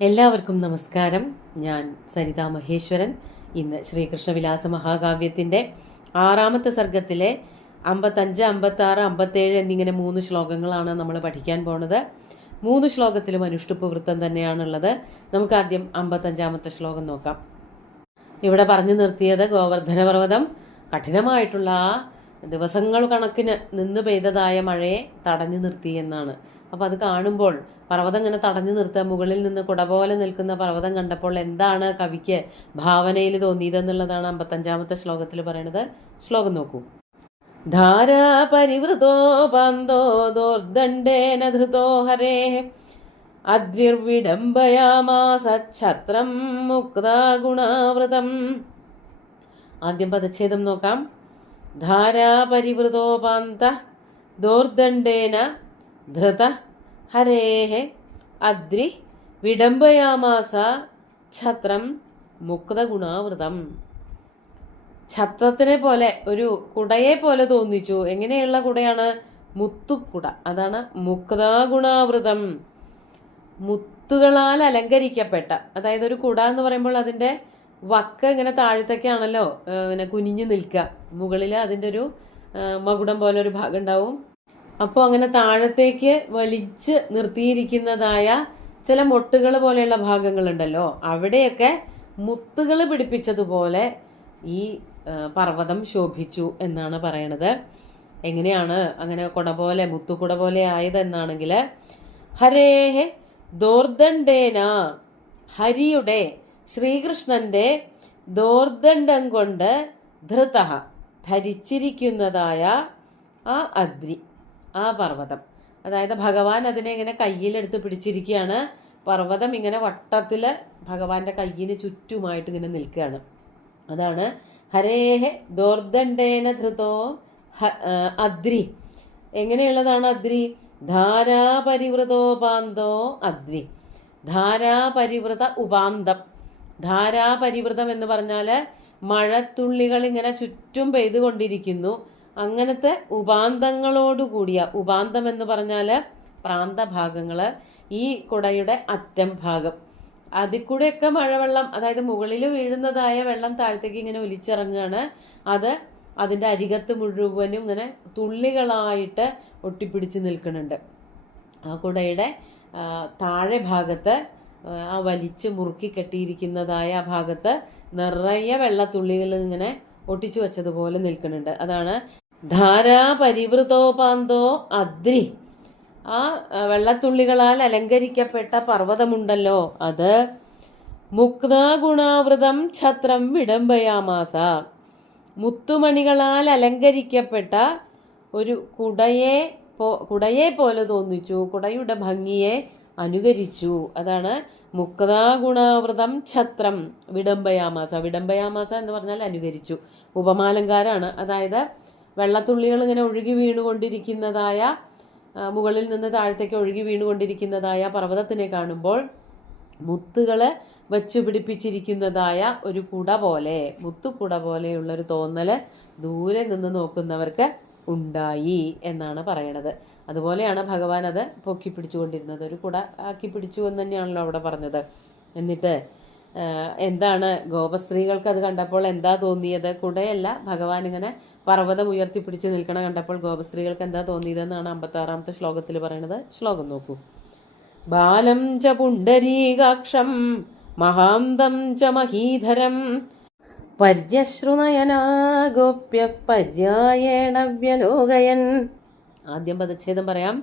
എല്ലാവർക്കും നമസ്കാരം. ഞാൻ സരിത മഹേശ്വരൻ. ഇന്ന് ശ്രീകൃഷ്ണവിലാസ മഹാകാവ്യത്തിൻ്റെ 6ാമത്തെ സർഗത്തിലെ 55, 56, 57 എന്നിങ്ങനെ 3 ശ്ലോകങ്ങളാണ് നമ്മൾ പഠിക്കാൻ പോണത്. 3 ശ്ലോകത്തിലും അനുഷ്ടുപ്പ് വൃത്തം തന്നെയാണുള്ളത്. നമുക്ക് ആദ്യം 55ാമത്തെ ശ്ലോകം നോക്കാം. ഇവിടെ പറഞ്ഞു നിർത്തിയത് ഗോവർദ്ധന പർവ്വതം കഠിനമായിട്ടുള്ള ആ ദിവസങ്ങൾ കണക്കിന് നിന്ന് പെയ്തതായ മഴയെ തടഞ്ഞു നിർത്തി എന്നാണ്. അപ്പോൾ അത് കാണുമ്പോൾ പർവ്വതം ഇങ്ങനെ തടഞ്ഞു നിർത്തുക, മുകളിൽ നിന്ന് കുട പോലെ നിൽക്കുന്ന പർവ്വതം കണ്ടപ്പോൾ എന്താണ് കവിക്ക് ഭാവനയിൽ തോന്നിയതെന്നുള്ളതാണ് 55ാമത്തെ ശ്ലോകത്തിൽ പറയുന്നത്. ശ്ലോകം നോക്കൂ. ധാരാ പരിവൃതോ പാന്തോ ദോർദണ്ഡേന ധൃതോ ഹരേ അദ്രിർവിഡംബയാമാസ ഛത്രം മുക്താ ഗുണാവൃതം. ആദ്യം പദച്ഛേദം നോക്കാം. ധാരാ പരിവൃതോ പാന്ത ദോർദണ്ഡേന ധൃത ഹരേഹ അദ്രി വിഡംബയാമാസ ഛത്രം മുക്തഗുണാവൃതം. ഛത്രത്തിനെ പോലെ, ഒരു കുടയെ പോലെ തോന്നിച്ചു. എങ്ങനെയുള്ള കുടയാണ്? മുത്തുക്കുട. അതാണ് മുക്താഗുണാവൃതം. മുത്തുകളാൽ അലങ്കരിക്കപ്പെട്ട, അതായത് ഒരു കുട എന്ന് പറയുമ്പോൾ അതിൻ്റെ വക്ക് ഇങ്ങനെ താഴത്തേക്കാണല്ലോ ഇങ്ങനെ കുനിഞ്ഞു നിൽക്കുക. മുകളിൽ അതിൻ്റെ ഒരു മകുടം പോലെ ഒരു ഭാഗം ഉണ്ടാവും. അപ്പോൾ അങ്ങനെ താഴത്തേക്ക് വലിച്ച് നിർത്തിയിരിക്കുന്നതായ ചില മൊട്ടുകൾ പോലെയുള്ള ഭാഗങ്ങളുണ്ടല്ലോ, അവിടെയൊക്കെ മുത്തുകൾ പിടിപ്പിച്ചതുപോലെ ഈ പർവ്വതം ശോഭിച്ചു എന്നാണ് പറയണത്. എങ്ങനെയാണ് അങ്ങനെ കുട പോലെ, മുത്തുകുട പോലെ ആയതെന്നാണെങ്കിൽ, ഹരേഹെ ദോർദണ്ഡേന, ഹരിയുടെ, ശ്രീകൃഷ്ണന്റെ ദോർദണ്ഡം കൊണ്ട് ധൃത, ധരിച്ചിരിക്കുന്നതായ ആ അദ്രി, ആ പർവ്വതം. അതായത് ഭഗവാൻ അതിനെ ഇങ്ങനെ കയ്യിലെടുത്ത് പിടിച്ചിരിക്കുകയാണ്. പർവ്വതം ഇങ്ങനെ വട്ടത്തിൽ ഭഗവാന്റെ കയ്യിന് ചുറ്റുമായിട്ട് ഇങ്ങനെ നിൽക്കുകയാണ്. അതാണ് ഹരേഹെ ദോർദണ്ഡേന ധൃതോ അദ്രി. എങ്ങനെയുള്ളതാണ് അദ്രി? ധാരാപരിവൃതോപാന്തോ അദ്രി. ധാരാപരിവൃത ഉപാന്തം. ധാരാപരിവൃതം എന്ന് പറഞ്ഞാൽ മഴത്തുള്ളികൾ ഇങ്ങനെ ചുറ്റും പെയ്തുകൊണ്ടിരിക്കുന്നു. അങ്ങനത്തെ ഉപാന്തങ്ങളോടുകൂടിയ, ഉപാന്തം എന്ന് പറഞ്ഞാൽ പ്രാന്തഭാഗങ്ങൾ, ഈ കുടയുടെ അറ്റം ഭാഗം, അതിൽ കൂടെയൊക്കെ മഴവെള്ളം, അതായത് മുകളിൽ വീഴുന്നതായ വെള്ളം താഴത്തേക്ക് ഇങ്ങനെ ഒലിച്ചിറങ്ങുകയാണ്. അത് അതിൻ്റെ അരികത്ത് മുഴുവനും ഇങ്ങനെ തുള്ളികളായിട്ട് ഒട്ടിപ്പിടിച്ച് നിൽക്കുന്നുണ്ട്. ആ കുടയുടെ താഴെ ഭാഗത്ത്, ആ വലിച്ച് മുറുക്കി കെട്ടിയിരിക്കുന്നതായ ആ ഭാഗത്ത് നിറയെ വെള്ളത്തുള്ളികൾ ഇങ്ങനെ ഒട്ടിച്ചു വെച്ചതുപോലെ നിൽക്കുന്നുണ്ട്. അതാണ് ധാരാ പരിവൃതോപാന്തോ അദ്രി. ആ വെള്ളത്തുള്ളികളാൽ അലങ്കരിക്കപ്പെട്ട പർവ്വതമുണ്ടല്ലോ, അത് മുക്താഗുണാവൃതം ഛത്രം വിഡംബയാമാസ. മുത്തുമണികളാൽ അലങ്കരിക്കപ്പെട്ട ഒരു കുടയെ പോലെ തോന്നിച്ചു, കുടയുടെ ഭംഗിയെ അനുകരിച്ചു. അതാണ് മുക്താഗുണാവൃതം ഛത്രം വിഡംബയാമാസ. വിഡംബയാമാസ എന്ന് പറഞ്ഞാൽ അനുകരിച്ചു, ഉപമാലങ്കാരാണ്. അതായത് വെള്ളത്തുള്ളികൾ ഇങ്ങനെ ഒഴുകി വീണുകൊണ്ടിരിക്കുന്നതായ, മുകളിൽ നിന്ന് താഴത്തേക്ക് ഒഴുകി വീണുകൊണ്ടിരിക്കുന്നതായ പർവ്വതത്തിനെ കാണുമ്പോൾ മുത്തുകൾ വച്ചു പിടിപ്പിച്ചിരിക്കുന്നതായ ഒരു കുട പോലെ, മുത്തുകുട പോലെയുള്ളൊരു തോന്നൽ ദൂരെ നിന്ന് നോക്കുന്നവർക്ക് ഉണ്ടായി എന്നാണ് പറയണത്. അതുപോലെയാണ് ഭഗവാൻ അത് പൊക്കി പിടിച്ചുകൊണ്ടിരുന്നത്. ഒരു കുട ആക്കി പിടിച്ചു എന്ന് തന്നെയാണല്ലോ അവിടെ പറഞ്ഞത്. എന്നിട്ട് എന്താണ് ഗോപസ്ത്രീകൾക്ക് അത് കണ്ടപ്പോൾ എന്താ തോന്നിയത്? കുടയല്ല, ഭഗവാൻ ഇങ്ങനെ പർവ്വതം ഉയർത്തിപ്പിടിച്ച് നിൽക്കണ കണ്ടപ്പോൾ ഗോപസ്ത്രീകൾക്ക് എന്താ തോന്നിയതെന്നാണ് 56ാമത്തെ ശ്ലോകത്തിൽ പറയുന്നത്. ശ്ലോകം നോക്കൂ. ബാലം ച പുണ്ടരീകാക്ഷം മഹാന്തം ച മഹീധരം പര്യശ്രുനയനാ ഗോപ്യ പര്യായേണ വ്യലോകയൻ. ആദ്യം പദച്ഛേദം പറയാം.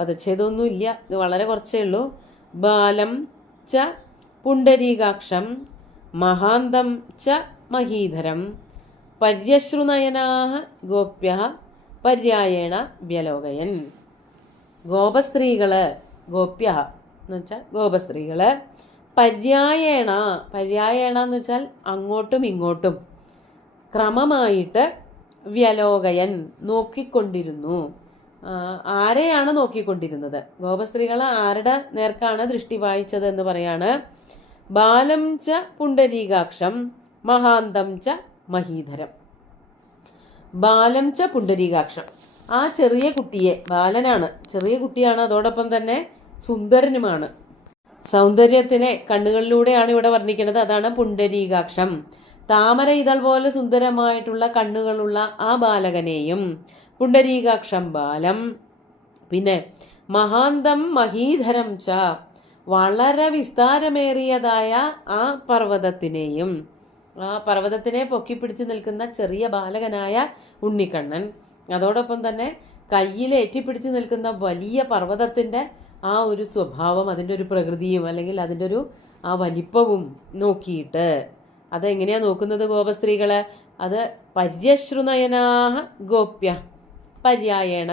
പദച്ഛേദമൊന്നുമില്ല, ഇത് വളരെ കുറച്ചേ ഉള്ളൂ. ബാലം ച പുണ്ടരീകാക്ഷം മഹാന്തം ച മഹീധരം പര്യശ്രുനയനാഃ ഗോപ്യഃ പര്യായേണ വ്യലോകയൻ. ഗോപസ്ത്രീകള്, ഗോപ്യഃ എന്ന് വെച്ചാൽ ഗോപസ്ത്രീകള്, പര്യായേണ, പര്യായേണ എന്ന് വെച്ചാൽ അങ്ങോട്ടും ഇങ്ങോട്ടും ക്രമമായിട്ട്, വ്യലോകയൻ നോക്കിക്കൊണ്ടിരുന്നു. ആരെയാണ് നോക്കിക്കൊണ്ടിരുന്നത്? ഗോപസ്ത്രീകൾ ആരുടെ നേർക്കാണ് ദൃഷ്ടി വായിച്ചത് എന്ന് പറയാണ്. ബാലം ച പുണ്ടരീകാക്ഷം മഹാന്തം ച മഹീധരം. ബാലം ച പുണ്ടരീകാക്ഷം, ആ ചെറിയ കുട്ടിയെ, ബാലനാണ്, ചെറിയ കുട്ടിയാണ്, അതോടൊപ്പം തന്നെ സുന്ദരനുമാണ്. സൗന്ദര്യത്തിനെ കണ്ണുകളിലൂടെയാണ് ഇവിടെ വർണ്ണിക്കുന്നത്. അതാണ് പുണ്ടരീകാക്ഷം. താമര ഇതൾ പോലെ സുന്ദരമായിട്ടുള്ള കണ്ണുകളുള്ള ആ ബാലകനെയും, പുണ്ടരീകാക്ഷം ബാലം. പിന്നെ മഹാന്തം മഹീധരം ച, വളരെ വിസ്താരമേറിയതായ ആ പർവ്വതത്തിനെയും, ആ പർവ്വതത്തിനെ പൊക്കിപ്പിടിച്ച് നിൽക്കുന്ന ചെറിയ ബാലകനായ ഉണ്ണിക്കണ്ണൻ, അതോടൊപ്പം തന്നെ കയ്യിൽ ഏറ്റിപ്പിടിച്ച് നിൽക്കുന്ന വലിയ പർവ്വതത്തിൻ്റെ ആ ഒരു സ്വഭാവം, അതിൻ്റെ ഒരു പ്രകൃതിയും അല്ലെങ്കിൽ അതിൻ്റെ ഒരു ആ വലിപ്പവും നോക്കിയിട്ട്, അതെങ്ങനെയാണ് നോക്കുന്നത് ഗോപസ്ത്രീകൾ? അത് പര്യശ്രുനയനാഹ ഗോപ്യ പര്യായേണ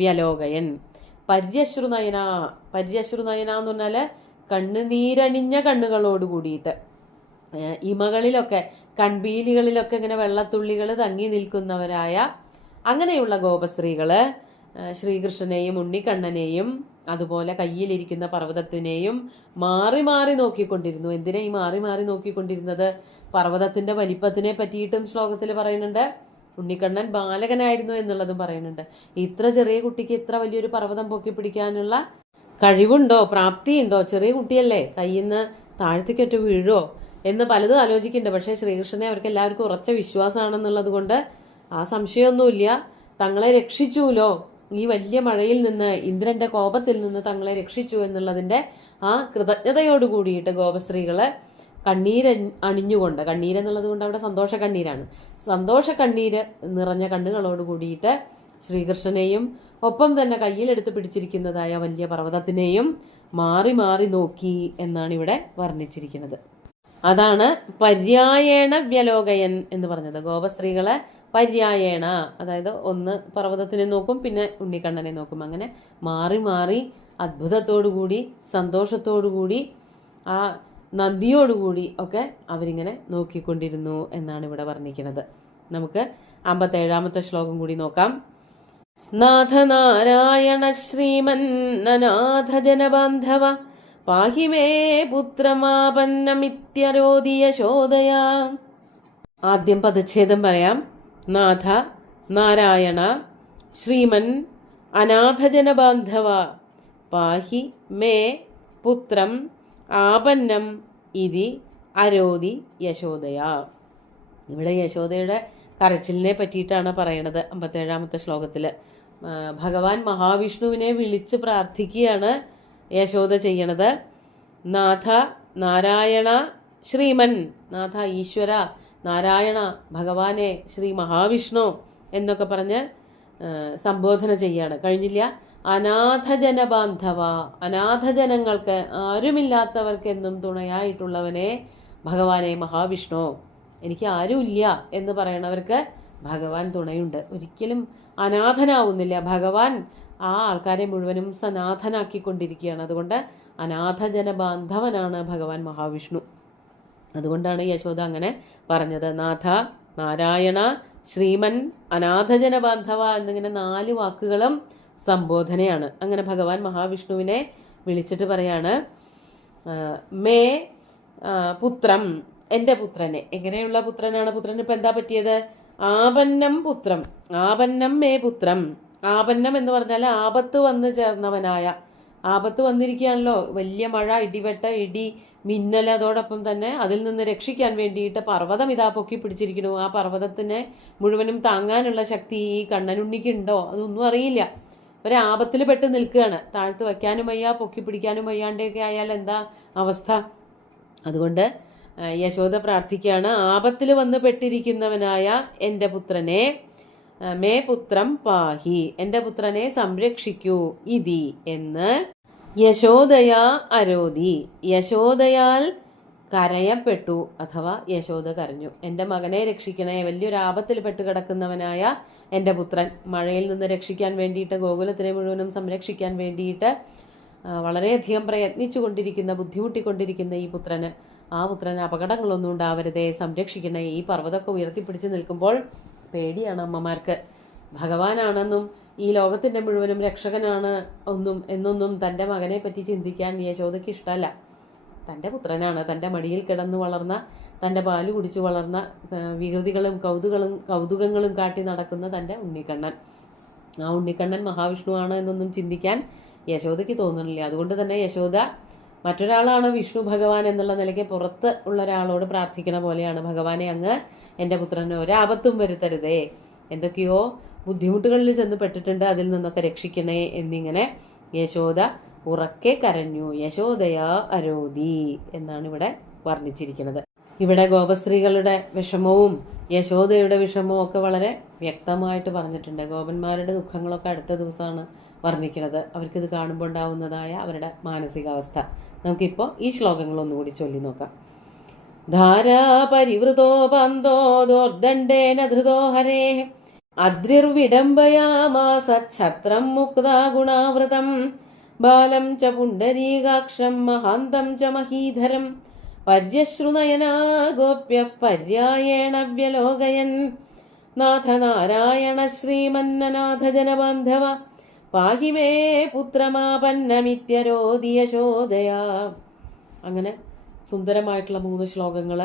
വ്യലോകയൻ. പര്യശ്രുനയന, പര്യശ്രുനയന എന്ന് പറഞ്ഞാൽ കണ്ണുനീരണിഞ്ഞ കണ്ണുകളോട് കൂടിയിട്ട്, ഇമകളിലൊക്കെ കൺപീലികളിലൊക്കെ ഇങ്ങനെ വെള്ളത്തുള്ളികൾ തങ്ങി നിൽക്കുന്നവരായ അങ്ങനെയുള്ള ഗോപസ്ത്രീകൾ ശ്രീകൃഷ്ണനെയും ഉണ്ണിക്കണ്ണനെയും അതുപോലെ കയ്യിലിരിക്കുന്ന പർവ്വതത്തിനെയും മാറി മാറി നോക്കിക്കൊണ്ടിരുന്നു. എന്തിനാ ഈ മാറി മാറി നോക്കിക്കൊണ്ടിരുന്നത്? പർവ്വതത്തിന്റെ വലിപ്പത്തിനെ പറ്റിയിട്ടും ശ്ലോകത്തിൽ പറയുന്നുണ്ട്, ഉണ്ണിക്കണ്ണൻ ബാലകനായിരുന്നു എന്നുള്ളതും പറയുന്നുണ്ട്. ഇത്ര ചെറിയ കുട്ടിക്ക് ഇത്ര വലിയൊരു പർവ്വതം പൊക്കി പിടിക്കാനുള്ള കഴിവുണ്ടോ, പ്രാപ്തിയുണ്ടോ? ചെറിയ കുട്ടിയല്ലേ, കയ്യിൽ നിന്ന് താഴത്തേക്കൊറ്റ വീഴോ എന്ന് പലതും ആലോചിക്കുന്നുണ്ട്. പക്ഷേ ശ്രീകൃഷ്ണനെ അവർക്ക് എല്ലാവർക്കും ഉറച്ച വിശ്വാസമാണെന്നുള്ളത് കൊണ്ട് ആ സംശയമൊന്നുമില്ല. തങ്ങളെ രക്ഷിച്ചുല്ലോ, ഈ വലിയ മഴയിൽ നിന്ന്, ഇന്ദ്രന്റെ കോപത്തിൽ നിന്ന് തങ്ങളെ രക്ഷിച്ചു എന്നുള്ളതിന്റെ ആ കൃതജ്ഞതയോട് കൂടിയിട്ട് ഗോപസ്ത്രീകള് കണ്ണീര് അണിഞ്ഞുകൊണ്ട്, കണ്ണീരെന്നുള്ളത് കൊണ്ട് അവിടെ സന്തോഷ കണ്ണീരാണ്, സന്തോഷ കണ്ണീര് നിറഞ്ഞ കണ്ണുകളോട് കൂടിയിട്ട് ശ്രീകൃഷ്ണനെയും ഒപ്പം തന്നെ കയ്യിലെടുത്ത് പിടിച്ചിരിക്കുന്നതായ വലിയ പർവ്വതത്തിനെയും മാറി മാറി നോക്കി എന്നാണ് ഇവിടെ വർണ്ണിച്ചിരിക്കുന്നത്. അതാണ് പര്യായേണ വ്യലോകയൻ എന്ന് പറഞ്ഞത്. ഗോപസ്ത്രീകളെ പര്യായേണ, അതായത് ഒന്ന് പർവ്വതത്തിനെ നോക്കും, പിന്നെ ഉണ്ണിക്കണ്ണനെ നോക്കും, അങ്ങനെ മാറി മാറി അത്ഭുതത്തോടുകൂടി സന്തോഷത്തോടുകൂടി ആ നന്ദിയോടുകൂടി ഒക്കെ അവരിങ്ങനെ നോക്കിക്കൊണ്ടിരുന്നു എന്നാണ് ഇവിടെ വർണ്ണിക്കുന്നത്. നമുക്ക് 57ാമത്തെ ശ്ലോകം കൂടി നോക്കാം. നാഥനാരായണ ശ്രീമന്നനാഥ ജനബാന്ധവ പാഹി മേ പുത്രമാപന്നമിത്യരോധി യശോദയാ. ആദ്യം പദച്ഛേദം പറയാം. നാഥ നാരായണ ശ്രീമൻ അനാഥജനബാന്ധവ പാഹി മേ പുത്രം ആപന്നം ഇതി അരോധി യശോദയാ. ഇവിടെ യശോദയുടെ കരച്ചിലിനെ പറ്റിയിട്ടാണ് പറയണത് 57ാമത്തെ ശ്ലോകത്തിൽ. ഭഗവാൻ മഹാവിഷ്ണുവിനെ വിളിച്ച് പ്രാർത്ഥിക്കുകയാണ് യശോദ ചെയ്യണത്. നാഥ നാരായണ ശ്രീമൻ, നാഥ ഈശ്വര, നാരായണ ഭഗവാനെ, ശ്രീ മഹാവിഷ്ണു എന്നൊക്കെ പറഞ്ഞ് സംബോധന ചെയ്യാണ്. കഴിഞ്ഞില്ല. അനാഥജനബാന്ധവ, അനാഥജനങ്ങൾക്ക്, ആരുമില്ലാത്തവർക്കെന്നും തുണയായിട്ടുള്ളവനെ ഭഗവാനെ മഹാവിഷ്ണു, എനിക്ക് ആരുമില്ല എന്ന് പറയണവർക്ക് ഭഗവാൻ തുണയുണ്ട്. ഒരിക്കലും അനാഥനാവുന്നില്ല. ഭഗവാൻ ആ ആൾക്കാരെ മുഴുവനും സനാഥനാക്കിക്കൊണ്ടിരിക്കുകയാണ്. അതുകൊണ്ട് അനാഥജനബാന്ധവനാണ് ഭഗവാൻ മഹാവിഷ്ണു. അതുകൊണ്ടാണ് യശോദ അങ്ങനെ പറഞ്ഞത്. നാഥ നാരായണ ശ്രീമൻ അനാഥജനബാന്ധവ എന്നിങ്ങനെ 4 വാക്കുകളും സംബോധനയാണ്. അങ്ങനെ ഭഗവാൻ മഹാവിഷ്ണുവിനെ വിളിച്ചിട്ട് പറയാണ്, മേ പുത്രം, എൻ്റെ പുത്രനെ. എങ്ങനെയുള്ള പുത്രനാണ്? പുത്രന് ഇപ്പം എന്താ പറ്റിയത്? ആപന്നം പുത്രം, ആപന്നം മേ പുത്രം. ആപന്നം എന്ന് പറഞ്ഞാൽ ആപത്ത് വന്ന് ചേർന്നവനായ, ആപത്ത് വന്നിരിക്കുകയാണല്ലോ, വലിയ മഴ, ഇടിവെട്ട്, ഇടി മിന്നൽ, അതോടൊപ്പം തന്നെ അതിൽ നിന്ന് രക്ഷിക്കാൻ വേണ്ടിയിട്ട് പർവ്വതം ഇതാ പൊക്കി പിടിച്ചിരിക്കുന്നു. ആ പർവ്വതത്തിനെ മുഴുവനും താങ്ങാനുള്ള ശക്തി ഈ കണ്ണനുണ്ണിക്കുണ്ടോ? അതൊന്നും അറിയില്ല. ഒരാപത്തിൽ പെട്ട് നിൽക്കുകയാണ്. താഴ്ത്ത് വയ്ക്കാനും വയ്യ, പൊക്കി പിടിക്കാനും വയ്യാണ്ടൊക്കെ ആയാൽ എന്താ അവസ്ഥ? അതുകൊണ്ട് യശോദ പ്രാർത്ഥിക്കുകയാണ്, ആപത്തിൽ വന്ന് പെട്ടിരിക്കുന്നവനായ എൻ്റെ പുത്രനെ, മേ പുത്രം പാഹി, എൻ്റെ പുത്രനെ സംരക്ഷിക്കൂ ഇതി എന്ന് യശോദയാ അരോധി, യശോദയാൽ കരയപ്പെട്ടു, അഥവാ യശോദ കരഞ്ഞു. എൻ്റെ മകനെ രക്ഷിക്കണേ, വലിയൊരു ആപത്തിൽ പെട്ട് കിടക്കുന്നവനായ എൻ്റെ പുത്രൻ, മഴയിൽ നിന്ന് രക്ഷിക്കാൻ വേണ്ടിയിട്ട്, ഗോകുലത്തിനെ മുഴുവനും സംരക്ഷിക്കാൻ വേണ്ടിയിട്ട് വളരെയധികം പ്രയത്നിച്ചു കൊണ്ടിരിക്കുന്ന, ബുദ്ധിമുട്ടിക്കൊണ്ടിരിക്കുന്ന ഈ പുത്രന്, ആ പുത്രന് അപകടങ്ങളൊന്നും ഉണ്ടാവരുതേ, സംരക്ഷിക്കണേ. ഈ പർവ്വതമൊക്കെ ഉയർത്തിപ്പിടിച്ച് നിൽക്കുമ്പോൾ പേടിയാണ് അമ്മമാർക്ക്. ഭഗവാനാണെന്നും ഈ ലോകത്തിൻ്റെ മുഴുവനും രക്ഷകനാണ് എന്നൊന്നും തൻ്റെ മകനെ പറ്റി ചിന്തിക്കാൻ യശോദയ്ക്ക് ഇഷ്ടമല്ല. തൻ്റെ പുത്രനാണ്, തൻ്റെ മടിയിൽ കിടന്നു വളർന്ന, തൻ്റെ പാല് കുടിച്ചു വളർന്ന, വികൃതികളും കൗതുകങ്ങളും കാട്ടി നടക്കുന്ന തൻ്റെ ഉണ്ണിക്കണ്ണൻ. ആ ഉണ്ണിക്കണ്ണൻ മഹാവിഷ്ണുവാണ് എന്നൊന്നും ചിന്തിക്കാൻ യശോദയ്ക്ക് തോന്നുന്നില്ല. അതുകൊണ്ട് തന്നെ യശോദ മറ്റൊരാളാണ് വിഷ്ണു ഭഗവാൻ എന്നുള്ള നിലയ്ക്ക് പുറത്ത് ഉള്ള ഒരാളോട് പ്രാർത്ഥിക്കണ പോലെയാണ്, ഭഗവാനെ അങ്ങ് എൻ്റെ പുത്രന് ഒരാപത്തും വരുത്തരുതേ, എന്തൊക്കെയോ ബുദ്ധിമുട്ടുകളിൽ ചെന്ന് പെട്ടിട്ടുണ്ട്, അതിൽ നിന്നൊക്കെ രക്ഷിക്കണേ എന്നിങ്ങനെ യശോദ ഉറക്കെ കരഞ്ഞു. യശോദയാ അരോധി എന്നാണ് ഇവിടെ വർണ്ണിച്ചിരിക്കുന്നത്. ഇവിടെ ഗോപസ്ത്രീകളുടെ വിഷമവും യശോദയുടെ വിഷമവും ഒക്കെ വളരെ വ്യക്തമായിട്ട് പറഞ്ഞിട്ടുണ്ട്. ഗോപന്മാരുടെ ദുഃഖങ്ങളൊക്കെ അടുത്ത ദിവസമാണ് വർണ്ണിക്കുന്നത്, അവർക്കിത് കാണുമ്പോൾ ഉണ്ടാവുന്നതായ അവരുടെ മാനസികാവസ്ഥ. നമുക്കിപ്പോൾ ഈ ശ്ലോകങ്ങൾ ഒന്നുകൂടി ചൊല്ലി നോക്കാം. ധാരാ പരിവൃതോ പന്തോ ദോർദണ്ഡേന ധൃതോ ഹരേ അദ്രിർവിഡംബയാമാസ ഛത്രം മുക്താ ഗുണാവൃതം ബാലം ച പുണ്ഡരീകാക്ഷം മഹാന്തം ച മഹീധരം പര്യശ്രുനയനാ ഗോപ്യഃ പര്യായേണ വ്യലോകയൻ നാഥ നാരായണ ശ്രീമന്നനാഥ ജനബാന്ധവ പാഹി മേ പുത്രമാപന്നമിത്യരോധി യശോദയാ. അങ്ങനെ സുന്ദരമായിട്ടുള്ള 3 ശ്ലോകങ്ങൾ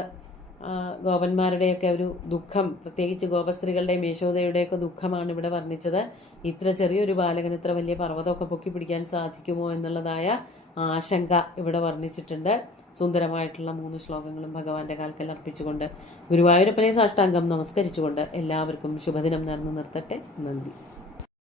ഗോപന്മാരുടെയൊക്കെ ഒരു ദുഃഖം, പ്രത്യേകിച്ച് ഗോപസ്ത്രീകളുടെയും യശോദയുടെയൊക്കെ ദുഃഖമാണ് ഇവിടെ വർണ്ണിച്ചത്. ഇത്ര ചെറിയൊരു ബാലകന് ഇത്ര വലിയ പർവ്വതമൊക്കെ പൊക്കി പിടിക്കാൻ സാധിക്കുമോ എന്നുള്ളതായ ആശങ്ക ഇവിടെ വർണ്ണിച്ചിട്ടുണ്ട്. സുന്ദരമായിട്ടുള്ള 3 ശ്ലോകങ്ങളും ഭഗവാന്റെ കാൽക്കൽ അർപ്പിച്ചുകൊണ്ട് ഗുരുവായൂരപ്പനെ സാഷ്ടാംഗം നമസ്കരിച്ചുകൊണ്ട് എല്ലാവർക്കും ശുഭദിനം നേർന്നു നിർത്തട്ടെ. നന്ദി.